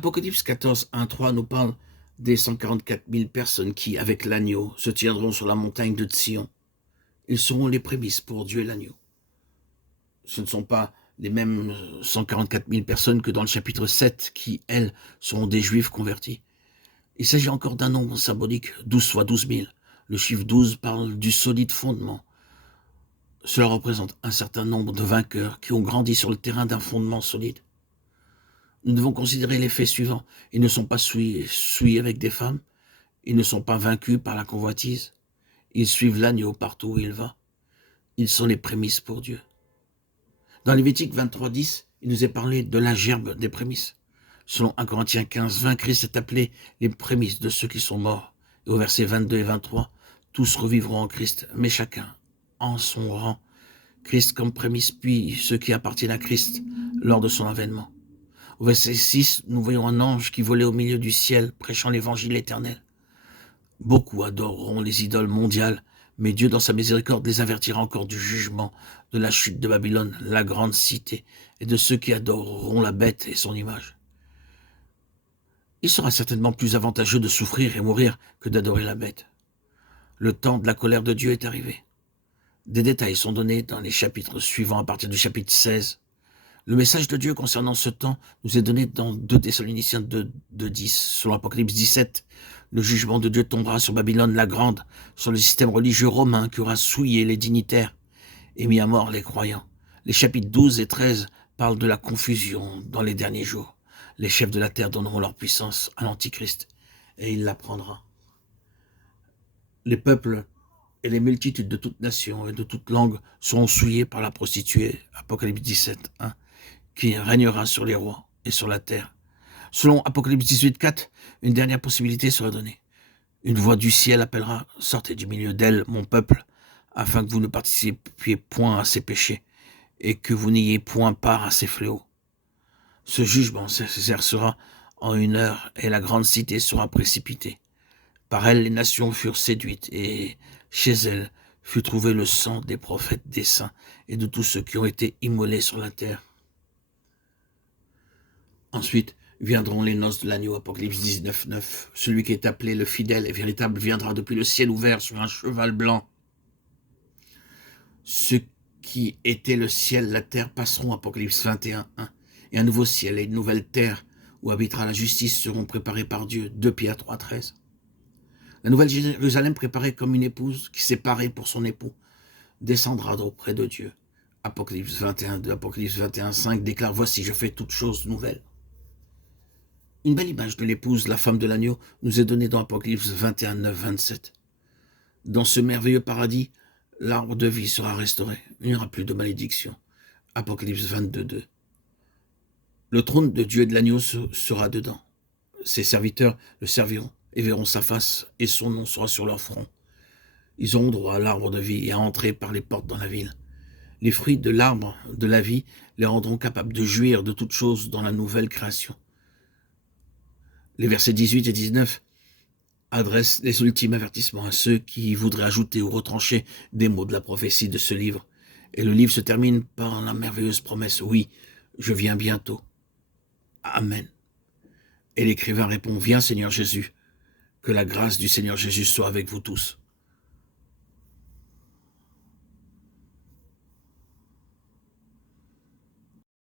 Apocalypse 14, 1, 3 nous parle des 144 000 personnes qui, avec l'agneau, se tiendront sur la montagne de Sion. Ils seront les prémices pour Dieu et l'agneau. Ce ne sont pas les mêmes 144 000 personnes que dans le chapitre 7 qui, elles, seront des juifs convertis. Il s'agit encore d'un nombre symbolique, 12 fois 12 000. Le chiffre 12 parle du solide fondement. Cela représente un certain nombre de vainqueurs qui ont grandi sur le terrain d'un fondement solide. Nous devons considérer les faits suivants. Ils ne sont pas souillés avec des femmes. Ils ne sont pas vaincus par la convoitise. Ils suivent l'agneau partout où il va. Ils sont les prémices pour Dieu. Dans Lévitique 23, 10, il nous est parlé de la gerbe des prémices. Selon 1 Corinthiens 15, 20, Christ est appelé les prémices de ceux qui sont morts. Et au verset 22 et 23, tous revivront en Christ, mais chacun en son rang. Christ comme prémisse, puis ceux qui appartiennent à Christ lors de son avènement. Au verset 6, nous voyons un ange qui volait au milieu du ciel, prêchant l'évangile éternel. Beaucoup adoreront les idoles mondiales, mais Dieu, dans sa miséricorde, les avertira encore du jugement, de la chute de Babylone, la grande cité, et de ceux qui adoreront la bête et son image. Il sera certainement plus avantageux de souffrir et mourir que d'adorer la bête. Le temps de la colère de Dieu est arrivé. Des détails sont donnés dans les chapitres suivants, à partir du chapitre 16. Le message de Dieu concernant ce temps nous est donné dans 2 Thessaloniciens 2:10. Selon Apocalypse 17, le jugement de Dieu tombera sur Babylone la Grande, sur le système religieux romain qui aura souillé les dignitaires et mis à mort les croyants. Les chapitres 12 et 13 parlent de la confusion dans les derniers jours. Les chefs de la terre donneront leur puissance à l'Antichrist et il la prendra. Les peuples et les multitudes de toutes nations et de toutes langues seront souillés par la prostituée, Apocalypse 17, 1, qui régnera sur les rois et sur la terre. Selon Apocalypse 18, 4, une dernière possibilité sera donnée. Une voix du ciel appellera « Sortez du milieu d'elle, mon peuple, afin que vous ne participiez point à ses péchés et que vous n'ayez point part à ses fléaux. » Ce jugement s'exercera en 1 heure et la grande cité sera précipitée. Par elle, les nations furent séduites et chez elles fut trouvé le sang des prophètes des saints et de tous ceux qui ont été immolés sur la terre. Ensuite viendront les noces de l'agneau, Apocalypse 19, 9. Celui qui est appelé le fidèle et véritable viendra depuis le ciel ouvert sur un cheval blanc. Ce qui était le ciel, la terre passeront, Apocalypse 21, 1. Et un nouveau ciel et une nouvelle terre où habitera la justice seront préparés par Dieu, 2 Pierre 3, 13. La nouvelle Jérusalem, préparée comme une épouse qui s'est parée pour son époux, descendra d'auprès de Dieu. Apocalypse 21, 2, Apocalypse 21, 5 déclare « Voici, je fais toutes choses nouvelles ». Une belle image de l'épouse, la femme de l'agneau, nous est donnée dans Apocalypse 21, 9, 27. Dans ce merveilleux paradis, l'arbre de vie sera restauré. Il n'y aura plus de malédiction. Apocalypse 22, 2. Le trône de Dieu et de l'agneau sera dedans. Ses serviteurs le serviront et verront sa face, et son nom sera sur leur front. Ils auront droit à l'arbre de vie et à entrer par les portes dans la ville. Les fruits de l'arbre de la vie les rendront capables de jouir de toutes choses dans la nouvelle création. Les versets 18 et 19 adressent les ultimes avertissements à ceux qui voudraient ajouter ou retrancher des mots de la prophétie de ce livre. Et le livre se termine par la merveilleuse promesse « Oui, je viens bientôt. Amen. » Et l'écrivain répond « Viens Seigneur Jésus, que la grâce du Seigneur Jésus soit avec vous tous. »